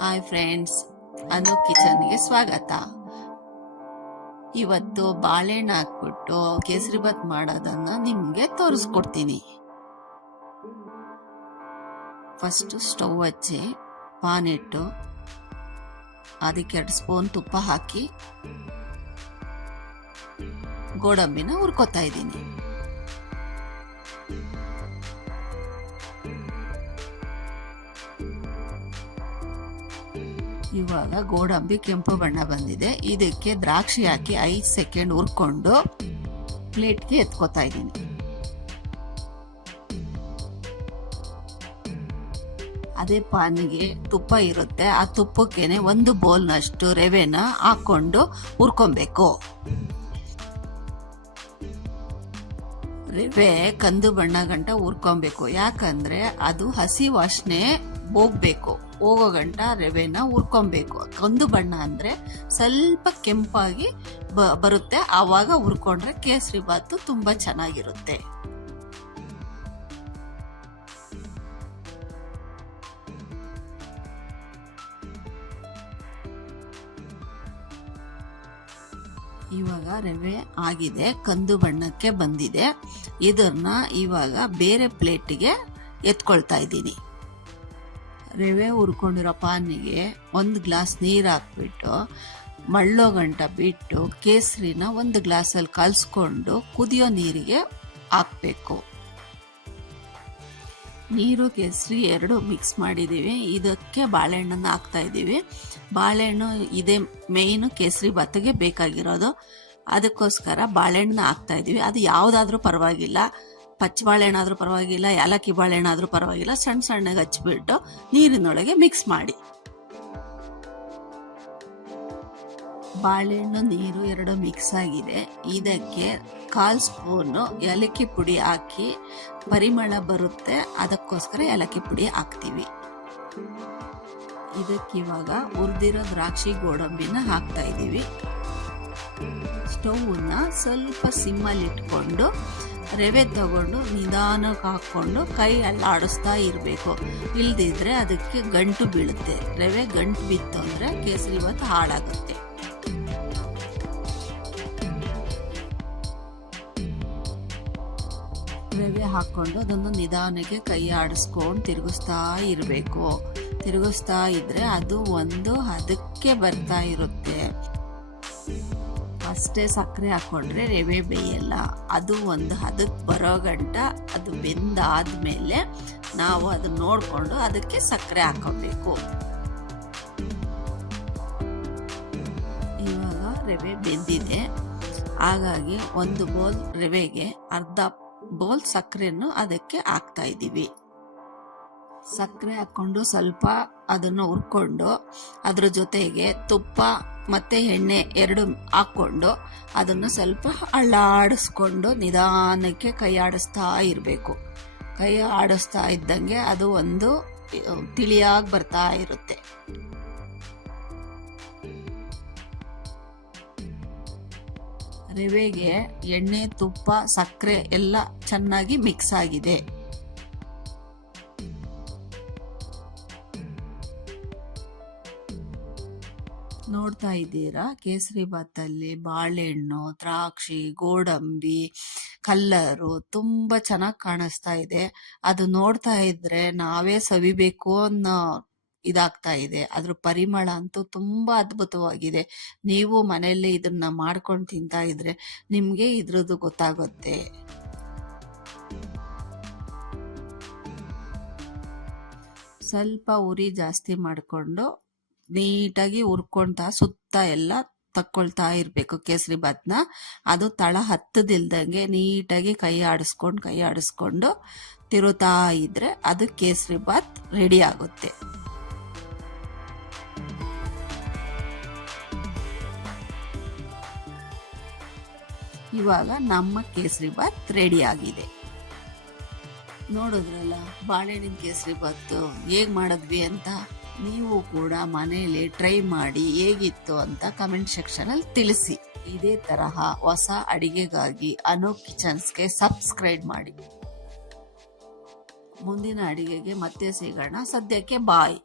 Hi friends, ಅನು ಕಿಚನ್ಗೆ ಸ್ವಾಗತ. ಇವತ್ತು ಬಾಳೆಹಣ್ಣು ಹಾಕ್ಬಿಟ್ಟು ಕೇಸರಿಬಾತ್ ಮಾಡೋದನ್ನ ನಿಮ್ಗೆ ತೋರಿಸ್ಕೊಡ್ತೀನಿ. ಫಸ್ಟ್ ಸ್ಟವ್ ಹಚ್ಚಿ ಪಾನ್ ಇಟ್ಟು ಅದಕ್ಕೆ 2 ಸ್ಪೂನ್ ತುಪ್ಪ ಹಾಕಿ ಗೋಡಂಬಿನ ಹುರ್ಕೋತಾ ಇದ್ದೀನಿ. ಇವಾಗ ಗೋಡಂಬಿ ಕೆಂಪು ಬಣ್ಣ ಬಂದಿದೆ. ಇದಕ್ಕೆ ದ್ರಾಕ್ಷಿ ಹಾಕಿ 5 ಸೆಕೆಂಡ್ ಹುರ್ಕೊಂಡು ಪ್ಲೇಟ್ಗೆ ಎತ್ಕೋತಾ ಇದ್ದೀನಿ. ಅದೇ ಪಾನಿಗೆ ತುಪ್ಪ ಇರುತ್ತೆ, ಆ ತುಪ್ಪಕ್ಕೇನೆ 1 ಬೌಲ್ನಷ್ಟು ರವೆನ ಹಾಕೊಂಡು ಹುರ್ಕೊಬೇಕು. ರವೆ ಕಂದು ಬಣ್ಣ ಗಂಟ ಹುರ್ಕೊಬೇಕು, ಯಾಕಂದ್ರೆ ಅದು ಹಸಿ ವಾಸನೆ ಹೋಗೋ ಗಂಟ ರವೆನ ಹುರ್ಕೊಬೇಕು. ಕಂದು ಬಣ್ಣ ಅಂದ್ರೆ ಸ್ವಲ್ಪ ಕೆಂಪಾಗಿ ಬರುತ್ತೆ, ಆವಾಗ ಹುರ್ಕೊಂಡ್ರೆ ಕೇಸರಿ ಬಾತು ತುಂಬಾ ಚೆನ್ನಾಗಿರುತ್ತೆ. ಇವಾಗ ರವೆ ಆಗಿದೆ, ಕಂದು ಬಣ್ಣಕ್ಕೆ ಬಂದಿದೆ. ಇದನ್ನ ಇವಾಗ ಬೇರೆ ಪ್ಲೇಟಿಗೆ ಎತ್ಕೊಳ್ತಾ ಇದ್ದೀನಿ. ರವೆ ಹುರ್ಕೊಂಡಿರೋ ಪಾನಿಗೆ 1 ಗ್ಲಾಸ್ ನೀರು ಹಾಕ್ಬಿಟ್ಟು ಮಳ್ಳೋ ಗಂಟ ಬಿಟ್ಟು ಕೇಸರಿನ 1 ಗ್ಲಾಸಲ್ಲಿ ಕಲ್ಸ್ಕೊಂಡು ಕುದಿಯೋ ನೀರಿಗೆ ಹಾಕ್ಬೇಕು. ನೀರು ಕೇಸರಿ 2 ಮಿಕ್ಸ್ ಮಾಡಿದೀವಿ. ಇದಕ್ಕೆ ಬಾಳೆಹಣ್ಣನ್ನ ಹಾಕ್ತಾ ಇದ್ದೀವಿ. ಬಾಳೆಹಣ್ಣು ಇದೇ ಮೇಯ್ನು ಕೇಸರಿ ಬಾತಿಗೆ ಬೇಕಾಗಿರೋದು, ಅದಕ್ಕೋಸ್ಕರ ಬಾಳೆಹಣ್ಣನ್ನ ಹಾಕ್ತಾ ಇದೀವಿ. ಅದು ಯಾವ್ದಾದ್ರೂ ಪರವಾಗಿಲ್ಲ, ಪಚ್ಚ ಬಾಳೆಹಣ್ಣಾದ್ರೂ ಪರವಾಗಿಲ್ಲ, ಏಲಕ್ಕಿ ಬಾಳೆಹಣ್ಣಾದ್ರೂ ಪರವಾಗಿಲ್ಲ, ಸಣ್ಣ ಸಣ್ಣಗೆ ಹಚ್ಬಿಟ್ಟು ನೀರಿನೊಳಗೆ ಮಿಕ್ಸ್ ಮಾಡಿ. ಬಾಳೆಹಣ್ಣು ನೀರು 2 ಮಿಕ್ಸ್ ಆಗಿದೆ. ಇದಕ್ಕೆ 1/4 ಸ್ಪೂನು ಏಲಕ್ಕಿ ಪುಡಿ ಹಾಕಿ ಪರಿಮಳ ಬರುತ್ತೆ, ಅದಕ್ಕೋಸ್ಕರ ಏಲಕ್ಕಿ ಪುಡಿ ಹಾಕ್ತೀವಿ. ಇದಕ್ಕಿವಾಗ ಹುರಿದಿರೋ ದ್ರಾಕ್ಷಿ ಗೋಡಂಬಿನ ಹಾಕ್ತಾ ಇದ್ದೀವಿ. ಸ್ಟವ್ನ ಸ್ವಲ್ಪ ಸಿಮ್ಮಲ್ಲಿ ಇಟ್ಕೊಂಡು ರವೆ ತಗೊಂಡು ನಿಧಾನಕ್ಕೆ ಹಾಕೊಂಡು ಕೈ ಅಲ್ಲಾಡಿಸ್ತಾ ಇರಬೇಕು. ಇಲ್ದಿದ್ರೆ ಅದಕ್ಕೆ ಗಂಟು ಬೀಳುತ್ತೆ. ರವೆ ಗಂಟು ಬಿತ್ತು ಅಂದ್ರೆ ಕೇಸರಿ ಬಾತ್ ಹಾಳಾಗುತ್ತೆ. ರವೆ ಹಾಕೊಂಡು ಅದನ್ನು ನಿಧಾನಕ್ಕೆ ಕೈ ಆಡಿಸ್ಕೊಂಡು ತಿರುಗಿಸ್ತಾ ಇರಬೇಕು. ತಿರುಗಿಸ್ತಾ ಇದ್ರೆ ಅದು ಒಂದು ಹದಕ್ಕೆ ಬರ್ತಾ ಇರುತ್ತೆ. ಅಷ್ಟೇ ಸಕ್ಕರೆ ಹಾಕೊಂಡ್ರೆ ರವೆ ಬೇಯಲ್ಲ. ಅದು ಒಂದು ಹದಕ್ಕೆ ಬರೋ ಗಂಟ ಅದು ಬೆಂದಾದ್ಮೇಲೆ ನಾವು ಅದನ್ನ ನೋಡ್ಕೊಂಡು ಅದಕ್ಕೆ ಸಕ್ಕರೆ ಹಾಕೋಬೇಕು. ಇವಾಗ ರವೆ ಬೆಂದಿದೆ, ಹಾಗಾಗಿ 1 ಬೌಲ್ ರವೆಗೆ 1/2 ಬೌಲ್ ಸಕ್ಕರೆಯನ್ನು ಅದಕ್ಕೆ ಹಾಕ್ತಾ ಇದ್ದೀವಿ. ಸಕ್ಕರೆ ಹಾಕೊಂಡು ಸ್ವಲ್ಪ ಅದನ್ನು ಹುರ್ಕೊಂಡು ಅದ್ರ ಜೊತೆಗೆ ತುಪ್ಪ ಮತ್ತೆ ಎಣ್ಣೆ 2 ಹಾಕೊಂಡು ಅದನ್ನು ಸ್ವಲ್ಪ ಅಳ್ಳಾಡಿಸ್ಕೊಂಡು ನಿಧಾನಕ್ಕೆ ಕೈ ಆಡಿಸ್ತಾ ಇರಬೇಕು. ಕೈ ಆಡಿಸ್ತಾ ಇದ್ದಂಗೆ ಅದು ಒಂದು ತಿಳಿಯಾಗಿ ಬರ್ತಾ ಇರುತ್ತೆ. ರವೆಗೆ ಎಣ್ಣೆ, ತುಪ್ಪ, ಸಕ್ಕರೆ ಎಲ್ಲ ಚೆನ್ನಾಗಿ ಮಿಕ್ಸ್ ಆಗಿದೆ. ನೋಡ್ತಾ ಇದ್ದೀರಾ, ಕೇಸರಿ ಬಾತಲ್ಲಿ ಬಾಳೆಹಣ್ಣು, ದ್ರಾಕ್ಷಿ, ಗೋಡಂಬಿ ಕಲ್ಲರು ತುಂಬಾ ಚೆನ್ನಾಗಿ ಕಾಣಿಸ್ತಾ ಇದೆ. ಅದು ನೋಡ್ತಾ ಇದ್ರೆ ನಾವೇ ಸವಿಬೇಕು ಅನ್ನೋ ಇದಾಗ್ತಾ ಇದೆ. ಅದ್ರ ಪರಿಮಳ ಅಂತೂ ತುಂಬಾ ಅದ್ಭುತವಾಗಿದೆ. ನೀವು ಮನೆಯಲ್ಲೇ ಇದನ್ನ ಮಾಡ್ಕೊಂಡು ತಿಂತಾ ಇದ್ರೆ ನಿಮ್ಗೆ ಇದ್ರದ್ದು ಗೊತ್ತಾಗುತ್ತೆ. ಸ್ವಲ್ಪ ಉರಿ ಜಾಸ್ತಿ ಮಾಡಿಕೊಂಡು ನೀಟಾಗಿ ಹುರ್ಕೊಂತ ಸುತ್ತ ಎಲ್ಲ ತಕ್ಕೊಳ್ತಾ ಇರ್ಬೇಕು ಕೇಸರಿ ಬಾತ್ನ. ಅದು ತಳ ಹತ್ತದಿಲ್ದಂಗೆ ನೀಟಾಗಿ ಕೈ ಆಡಿಸ್ಕೊಂಡು ತಿರುತ್ತಾ ಇದ್ರೆ ಅದು ಕೇಸರಿ ಬಾತ್ ರೆಡಿ ಆಗುತ್ತೆ. ಇವಾಗ ನಮ್ಮ ಕೇಸರಿ ಬಾತ್ ರೆಡಿ ಆಗಿದೆ. ನೋಡಿದ್ರಲ್ಲ ಬಾಳೆಹಣ್ಣಿನ ಕೇಸರಿ ಬಾತ್ ಹೇಗ್ ಮಾಡಿದ್ವಿ ಅಂತ. ನೀವು ಕೂಡ ಮನೆಯಲ್ಲಿ ಟ್ರೈ ಮಾಡಿ ಹೇಗಿತ್ತು ಅಂತ ಕಮೆಂಟ್ ಸೆಕ್ಷನ್ ಅಲ್ಲಿ ತಿಳಿಸಿ. ಇದೇ ತರಹ ಹೊಸ ಅಡಿಗೆಗಾಗಿ ಅನು ಕಿಚನ್ಸ್ಗೆ ಸಬ್ಸ್ಕ್ರೈಬ್ ಮಾಡಿ. ಮುಂದಿನ ಅಡಿಗೆಗೆ ಮತ್ತೆ ಸಿಗೋಣ. ಸದ್ಯಕ್ಕೆ ಬಾಯ್.